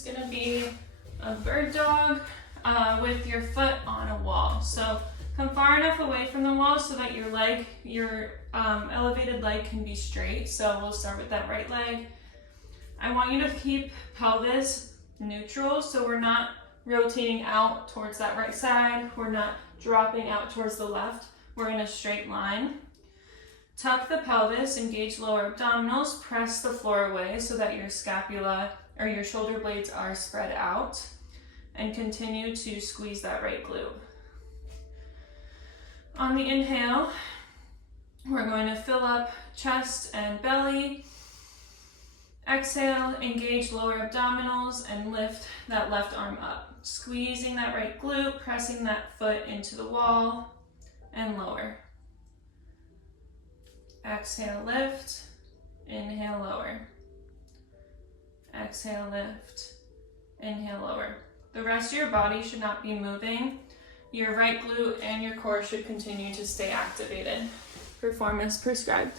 is gonna be a bird dog with your foot on a wall. So come far enough away from the wall so that your elevated leg can be straight. So we'll start with that right leg. I want you to keep pelvis neutral, so we're not rotating out towards that right side. We're not dropping out towards the left. We're in a straight line. Tuck the pelvis, engage lower abdominals, press the floor away so that your scapula or your shoulder blades are spread out, and continue to squeeze that right glute. On the inhale, we're going to fill up chest and belly. Exhale, engage lower abdominals and lift that left arm up. Squeezing that right glute, pressing that foot into the wall and lower. Exhale, lift. Inhale, lower. Exhale, lift. Inhale, lower. The rest of your body should not be moving. Your right glute and your core should continue to stay activated. Perform as prescribed.